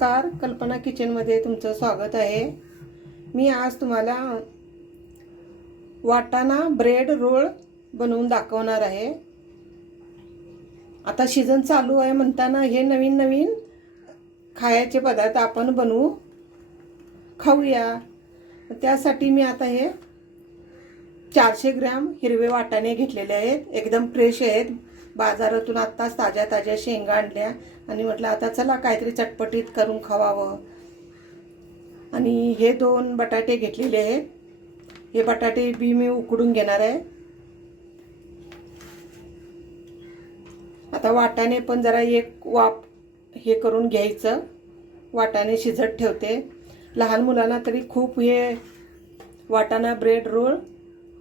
नमस्कार, कल्पना किचनमध्ये तुमचं स्वागत आहे। मी आज तुम्हाला वाटाणा ब्रेड रोल बनवून दाखवणार आहे। आता सीजन चालू आहे म्हणताना हे नवीन नवीन खायचे पदार्थ आपण बनवू खाऊया। त्यासाठी मी आता हे 400 ग्रॅम हिरवे वाटाणे घेतलेले आहेत, एकदम फ्रेश आहेत। बाजारातून आत्ताच ताज्या ताज्या शेंगा आणल्या आणि म्हटलं आता चला काहीतरी चटपटीत करून खावावं। आणि हे 2 बटाटे घेतलेले आहेत, हे बटाटे बी मी उकडून घेणार आहे। आता वाटाणे पण जरा एक वाफ हे करून घ्यायचं, वाटाणे शिजत ठेवते। लहान मुलांना तरी खूप हे वाटाणा ब्रेड रोल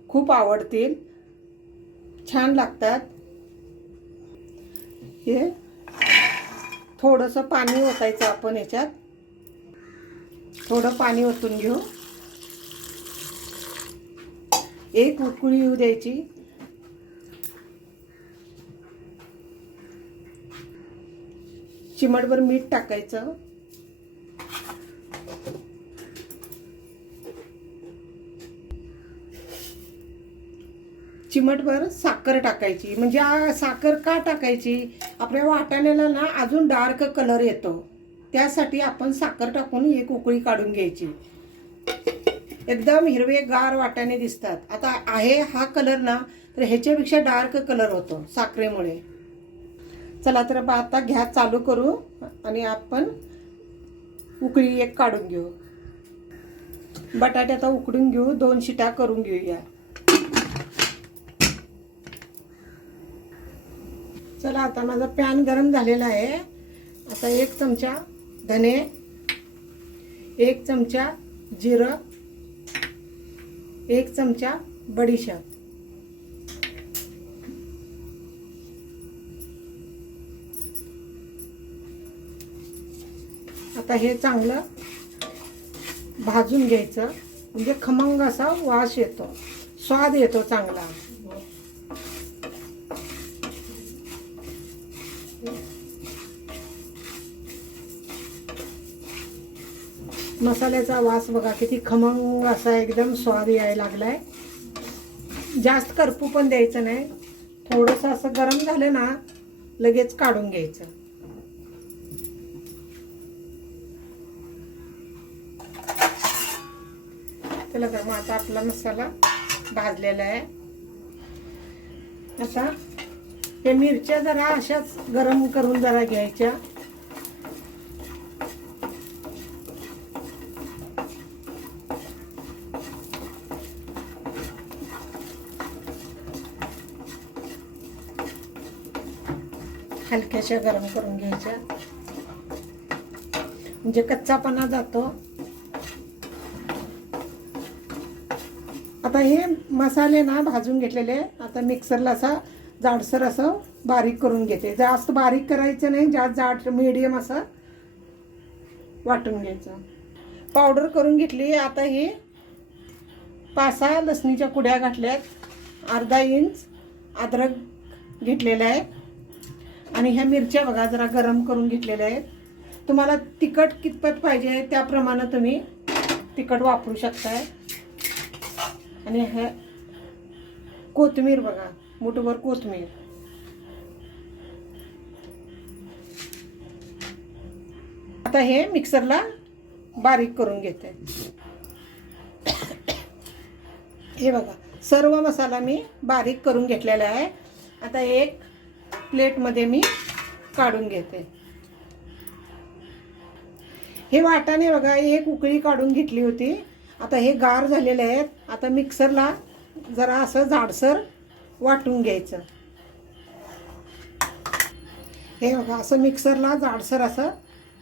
खूप आवडतील, छान लागतात। हे थोडंसं पाणी ओतायचं आपण, याच्यात थोडं पाणी ओतून घेऊ, एक उकळी येऊ द्यायची। चिमटभर मीठ टाकायचं, चिमटभर साखर टाकायची। म्हणजे साखर का टाकायची, आपल्या वाटाण्याला ना अजून डार्क कलर येतो, त्यासाठी आपण साखर टाकून एक उकळी काढून घ्यायची। एकदम हिरवे गार वाटाणे दिसतात। आता आहे हा कलर ना, तर ह्याच्यापेक्षा डार्क कलर होतो साखरेमुळे। चला तर आता गॅस चालू करू आणि आपण उकळी एक काढून घेऊ। बटाटे आता उकडून घेऊ, 2 शिट्या करून घेऊया। चला आता माझा पॅन गरम झालेला आहे। आता 1 चमचा धने, 1 चमचा जिरं, 1 चमचा बडीशेप, आता हे चांगलं भाजून घ्यायचं, म्हणजे खमंग असा वास येतो, स्वाद येतो चांगला। मसाल्याचा वास बघा किती खमंग असा एकदम स्वाद यायला लागलाय। जास्त करपू पण द्यायचं नाही, थोडंसं असं गरम झालं ना लगेच काढून घ्यायचं। चला तर मग आता आपला मसाला भाजलेला आहे। आता हे मिरच्या जरा अशाच गरम करून जरा घ्यायच्या। हलक्याशा गरम करून घ्यायच्या, म्हणजे कच्चापणा जातो। आता हे मसाले ना भाजून घेतलेले, आता मिक्सरला असा जाडसर असं बारीक करून घेते। जास्त बारीक करायचं नाही, जास्त जाड मीडियम असं वाटून घ्यायचं। पावडर करून घेतली। आता ही 5-6 लसणीच्या कुड्या घातल्यात, अर्धा इंच अद्रक घेतलेला आहे आणि ह्या मिरच्या बघा जरा गरम करून घेतलेल्या आहेत। तुम्हाला तिखट कितपत पाहिजे त्याप्रमाणे तुम्ही तिखट वापरू शकताय। आणि हे कोथिंबीर बघा, मुठभर कोथिंबीर, आता हे मिक्सरला बारीक करून घेते। हे बघा सर्व मसाला मी बारीक करून घेतलेला आहे। आता एक प्लेटमध्ये मी काढून घेते। हे वाटाणे बघा एक उकळी काढून घेतली होती, आता हे गार झालेले आहेत। आता मिक्सरला जरा असं जाडसर वाटून घ्यायचं। हे बघा असं मिक्सरला जाडसर असं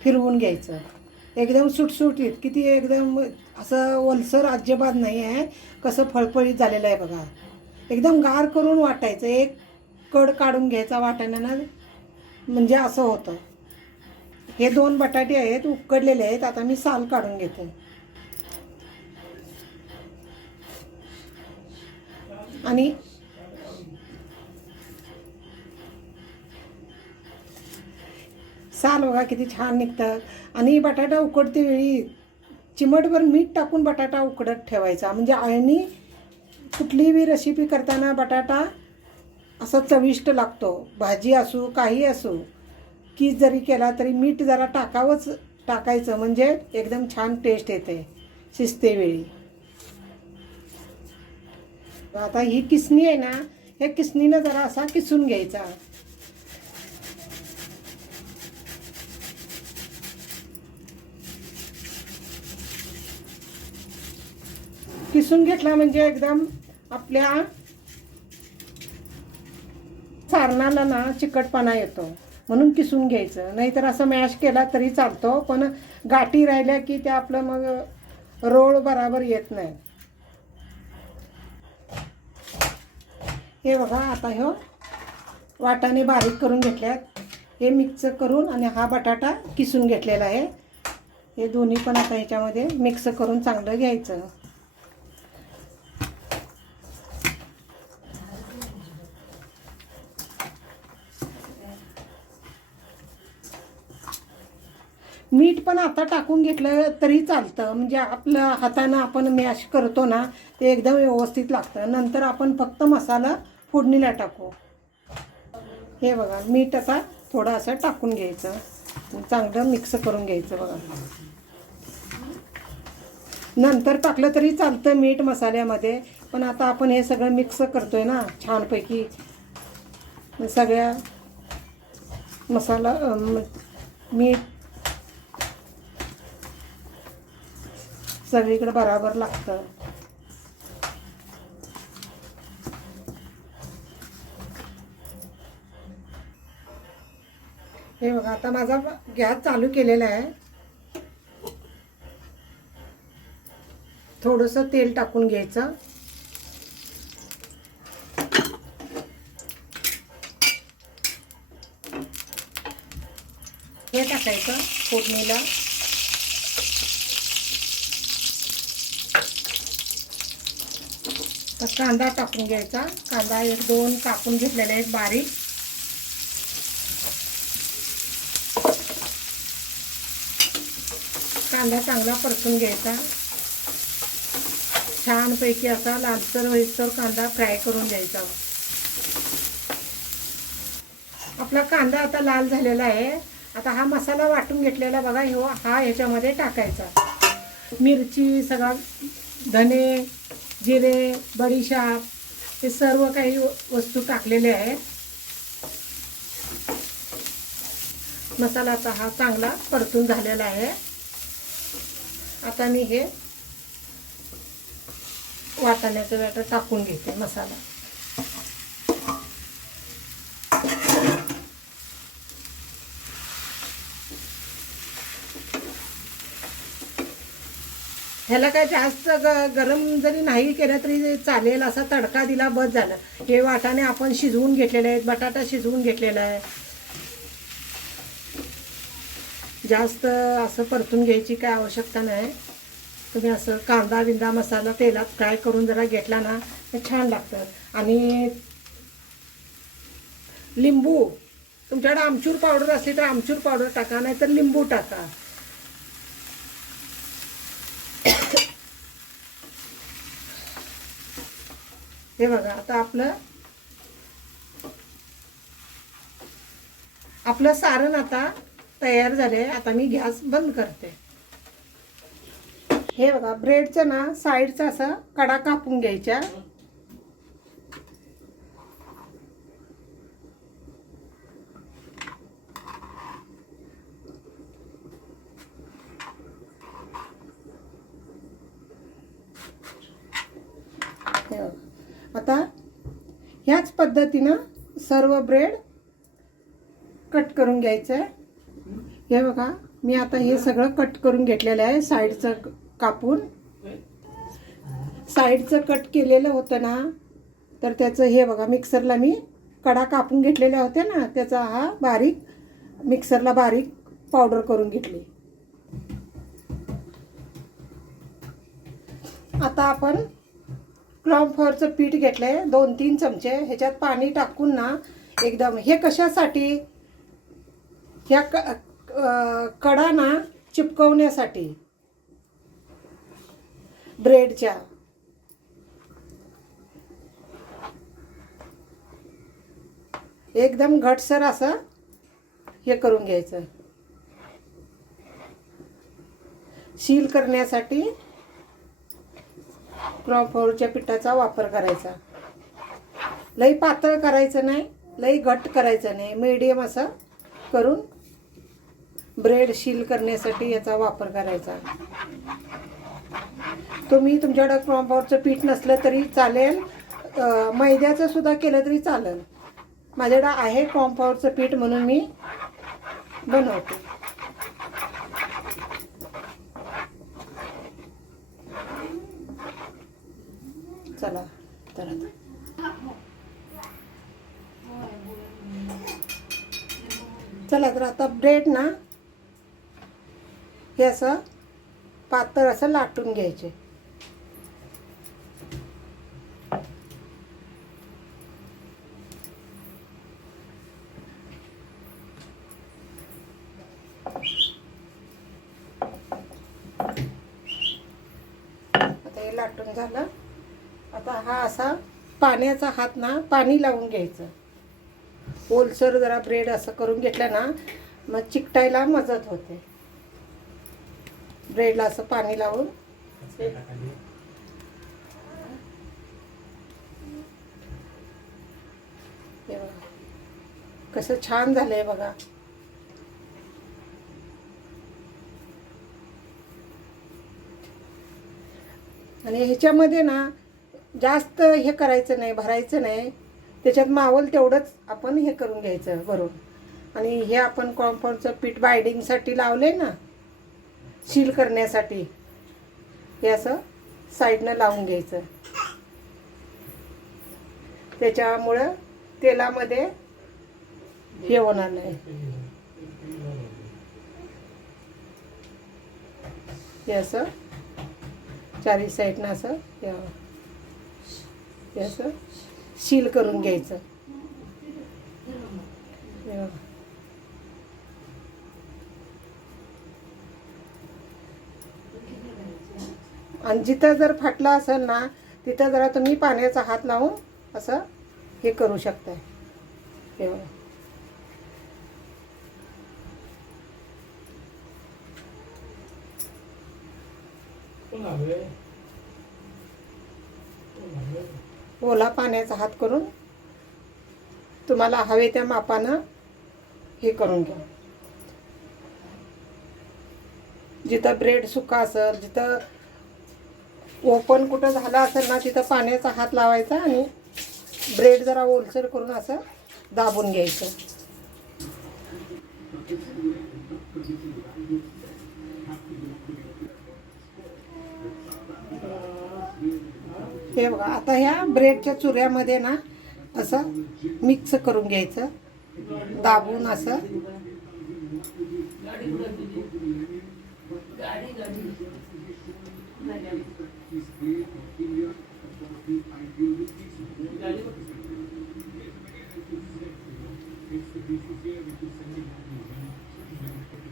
फिरवून घ्यायचं, एकदम सुटसुटीत, किती एकदम असं ओलसर अजिबात नाही आहे, कसं फळफळीत झालेलं आहे बघा। एकदम गार करून वाटायचं, एक कड काढून घ्यायचा वाटाण्यानं, म्हणजे असं होतं। हे 2 बटाटे आहेत उकडलेले आहेत, आता मी साल काढून घेते। आणि साल बघा किती छान निघतं. आणि बटाटा उकडते वेळी चिमटभर मीठ टाकून बटाटा उकडत ठेवायचा, म्हणजे आणि कुठलीही बी रेसिपी करताना बटाटा असा चविष्ट लागतो. भाजी असू काही असू, कीस जरी केला तरी मीठ जरा टाकायचं, म्हणजे एकदम छान टेस्ट येते शिजतेवेळी. आता ही किसणी आहे ना, ह्या किसणीनं जरा असा किसून घ्यायचा. किसून घेतला म्हणजे एकदम आपल्या सारणाला ना चिकटपणा येतो, म्हणून किसून घ्यायचं. नाहीतर असं मॅश केला तरी चालतो, पण गाठी राहिल्या की ते आपलं मग रोळ बराबर येत नाही. हे बघा आता ह्यो वाटाणे बारीक करून घेतल्यात, हे मिक्स करून, आणि हा बटाटा किसून घेतलेला आहे. हे दोन्ही पण आता ह्याच्यामध्ये मिक्स करून चांगलं घ्यायचं. मीठ पण आता टाकून घेतलं तरी चालतं, म्हणजे आपलं हातानं आपण मॅश करतो ना ते एकदम व्यवस्थित लागतं. नंतर आपण फक्त मसाला फोडणीला टाकू. हे बघा मीठ आता थोडं असं टाकून घ्यायचं, चांगलं मिक्स करून घ्यायचं. बघा नंतर टाकलं तरी चालतं मीठ मसाल्यामध्ये, पण आता आपण हे सगळं मिक्स करतोय ना छानपैकी, सगळ्या मसाला मीठ सगळीकडे बराबर लागतं. हे बघा आता माझा गॅस चालू केलेला आहे. थोडंसं तेल टाकून घ्यायचं. हे टाकायचं फोडणीला. तर कांदा टाकून घ्यायचा. कांदा 1-2 कापून घेतलेले आहेत बारीक. कांदा चांगला परतून घ्यायचा, छानपैकी असा लालसर होईस्तोवर कांदा फ्राय करून घ्यायचा. आपला कांदा आता लाल झालेला आहे. आता हा मसाला वाटून घेतलेला बघा हा ह्याच्यामध्ये टाकायचा. मिरची, सगळा धने, जिरे, बडीशाप हे सर्व काही वस्तू टाकलेले आहेत. मसाला आता हा चांगला परतून झालेला आहे. आता मी हे वाटाण्याचं बॅटर टाकून घेते मसाला. ह्याला काय जास्त गरम जरी नाही केलं तरी चालेल, असा तडका दिला बस झालं. हे वाटाणे आपण शिजवून घेतलेले आहेत, बटाटा शिजवून घेतलेला आहे. जास्त असं परतून घ्यायची काय आवश्यकता नाही. तुम्ही असं कांदा बिंदा मसाला तेलात फ्राय करून जरा घेतला ना ते छान लागतं. आणि लिंबू, तुमच्याकडे आमचूर पावडर असली तर आमचूर पावडर टाका, नाही तर लिंबू टाका. हे बघा आता आपलं सारण आता तयार झाले. आता मी गॅस बंद करते. हे बघा ब्रेडचं ना साईडचा असा कडा कापून घ्यायच्या. आता ह्याच पद्धतीनं सर्व ब्रेड कट करून घ्यायचं. हे बघा मी आता हे सगळं कट करून घेतलेलं आहे. साईडचं कापून, साईडचं कट केलेलं होतं ना, तर त्याचं हे बघा मिक्सरला मी कडा कापून घेतलेल्या होत्या ना, त्याचा हा बारीक मिक्सरला बारीक पावडर करून घेतली. आता आपण कॉर्नफ्लॉवरचं पीठ घेतलंय 2-3 चमचे. ह्याच्यात पाणी टाकून ना एकदम, हे कशासाठी, ह्या कडा ना चिपकवण्यासाठी ब्रेडच्या एकदम घटसर असं हे करून घ्यायचं. सील करण्यासाठी कॉर्नफ्लोअरच्या पिठाचा वापर करायचा. लई पातळ करायचं नाही, लई घट्ट करायचं नाही, मीडियम असं करून ब्रेड सील करण्यासाठी याचा वापर करायचा. तुम्ही तुमच्याकडे कॉर्नफ्लोअरचं पीठ नसलं तरी चालेल, मैद्याचं सुद्धा केलं तरी चालेल. माझ्याकडे आहे कॉर्नफ्लोअरचं पीठ म्हणून मी बनवते. चला तर आता ब्रेड ना हे असं पातळ असं लाटून घ्यायचे. आता हे लाटून झालं. आता हा असा पाण्याचा हात ना पाणी लावून घ्यायचं. ओलसर जरा ब्रेड असं करून घेतलं ना मग चिकटायला मदत होते. ब्रेडला असं पाणी लावून हे बघा कसं छान झालंय बघा. आणि ह्याच्यामध्ये ना जास्त हे करायचं नाही, भरायचं नाही. त्याच्यात मावल तेवढंच आपण हे करून घ्यायचं भरून. आणि हे आपण कॉर्नफ्लोअरचं पीठ बाइंडिंगसाठी लावले ना, सील करण्यासाठी, हे असं साईडनं लावून घ्यायचं. त्याच्यामुळं तेलामध्ये हे होणार नाही. हे असं चारी साईडनं असं हे असं सील करून घ्यायचं. आणि जिथं जर फाटला असेल ना तिथं जरा तुम्ही पाण्याचा हात लावून असं हे करू शकताय. हे बघा ओला पाण्याचा हात करून तुम्हाला हवे त्या मापानं हे करून घ्या. जिथं ब्रेड सुका असेल, जिथं ओपन कुठं झाला असेल ना तिथं पाण्याचा हात लावायचा आणि ब्रेड जरा ओलसर करून असं दाबून घ्यायचं. हे बघा आता ह्या ब्रेडच्या चुऱ्यामध्ये ना असं मिक्स करून घ्यायचं, दाबून असं.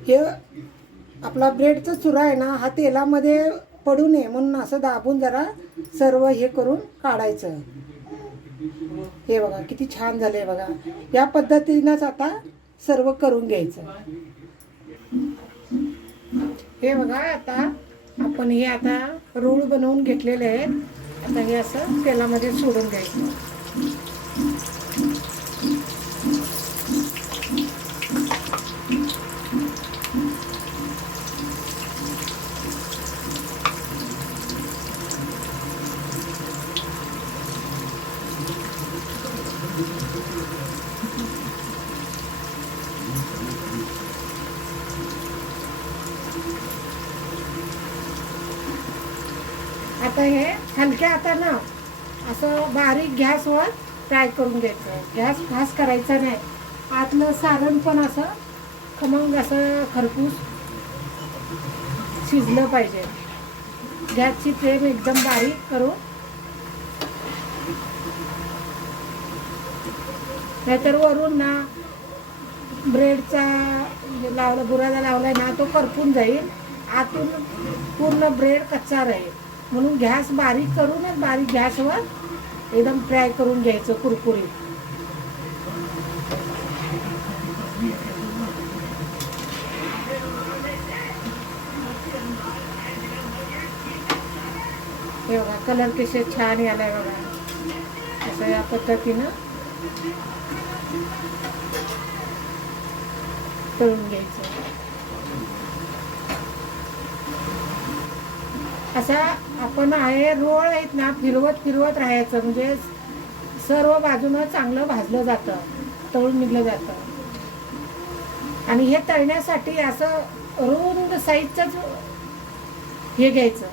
हे आपला ब्रेडचा चुरा आहे ना हा तेलामध्ये पडू नये म्हणून असं दाबून जरा सर्व हे करून काढायचं. हे बघा किती छान झालंय बघा. या पद्धतीनंच आता सर्व करून घ्यायचं. हे बघा आता आपण हे आता रोल बनवून घेतलेले आहेत. आता हे असं तेलामध्ये सोडून द्यायचं. आता हे हलक्या हातानं असं बारीक गॅसवर फ्राय करून घ्यायचं. गॅस फास्ट करायचा नाही. आतलं सारण पण असं खमंग असं खरपूस शिजलं पाहिजे. गॅसची फ्लेम एकदम बारीक करून, नाहीतर वरून ना ब्रेडचा लावला बुरादा लावलाय ना तो करपून जाईल, आतून पूर्ण ब्रेड कच्चा राहील. म्हणून गॅस बारीक करूनच बारीक गॅसवर एकदम फ्राय करून घ्यायचं कुरकुरीत. हे बघा कलर कसे छान यालाय बघा. असं या पद्धतीनं तळून घ्यायचं. असा आपण आहे रोळ आहेत ना फिरवत फिरवत राहायचं, म्हणजे सर्व बाजूनं चांगलं भाजलं जातं, तळून निघलं जातं. आणि हे तळण्यासाठी असं रुंद साईजच हे घ्यायचं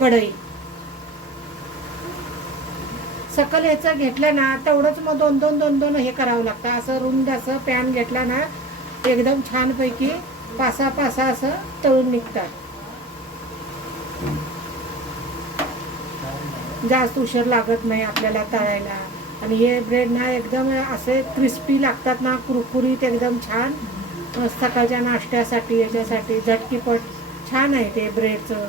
कढई. सकल ह्याचं घेतलं ना तेवढंच मग दोन दोन हे करावं लागतं. असं रुंद असं पॅन घेतला ना एकदम छानपैकी पासा असं तळून निघतात. जास्त उशीर लागत नाही आपल्याला तळायला. आणि हे ब्रेड ना एकदम असे क्रिस्पी लागतात ना, कुरकुरीत एकदम छान. सकाळच्या नाश्त्यासाठी याच्यासाठी झटकीपट छान आहे ते ब्रेडचं.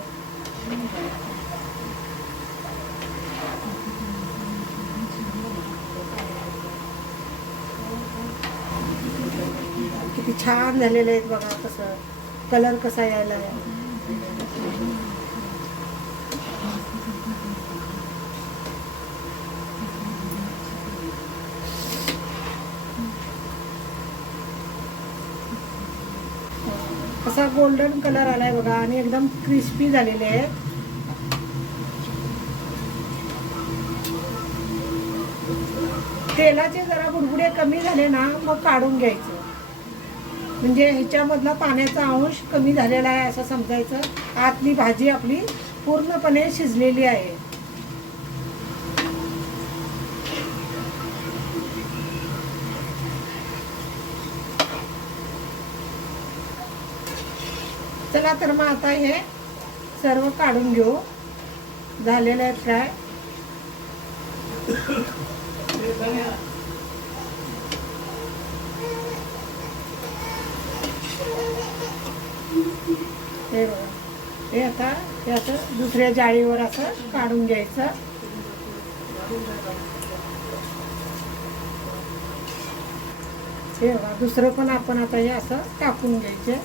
किती छान झालेले आहेत बघा, कसं कलर कसा यायला आहे. असा गोल्डन कलर आलाय बघा आणि एकदम क्रिस्पी झालेले आहेत. तेलाचे जरा बुडबुडे कमी झाले ना मग काढून घ्यायचं, म्हणजे ह्याच्यामधला पाण्याचा अंश कमी झालेला आहे असं समजायचं. आतली भाजी आपली पूर्णपणे शिजलेली आहे. चला तर मग आता हे सर्व काढून घेऊ. झालेलं आहे फ्राय. हे बघा, हे आता हे असं दुसऱ्या जाळीवर असं काढून घ्यायचं. हे बघा दुसरं पण आपण आता हे असं टाकून घ्यायचे.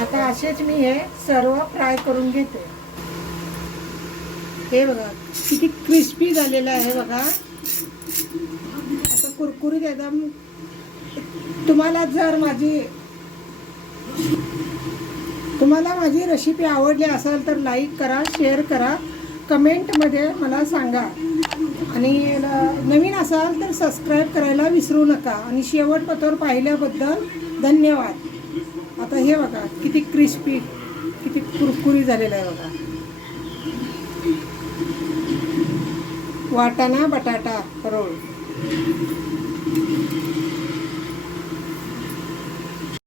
आता असेच मी हे सर्व फ्राय करून घेते. हे बघा किती क्रिस्पी झालेलं आहे बघा, असं कुरकुरीत एकदम. तुम्हाला जर तुम्हाला माझी रेसिपी आवडली असेल तर लाईक करा, शेअर करा, कमेंटमध्ये मला सांगा. आणि नवीन असाल तर सबस्क्राईब करायला विसरू नका. आणि शेवटपर्यंत पाहिल्याबद्दल धन्यवाद. आता हे बघा किती क्रिस्पी, किती कुरकुरी झालेलं आहे बघा. वाटाणा बटाटा रोल.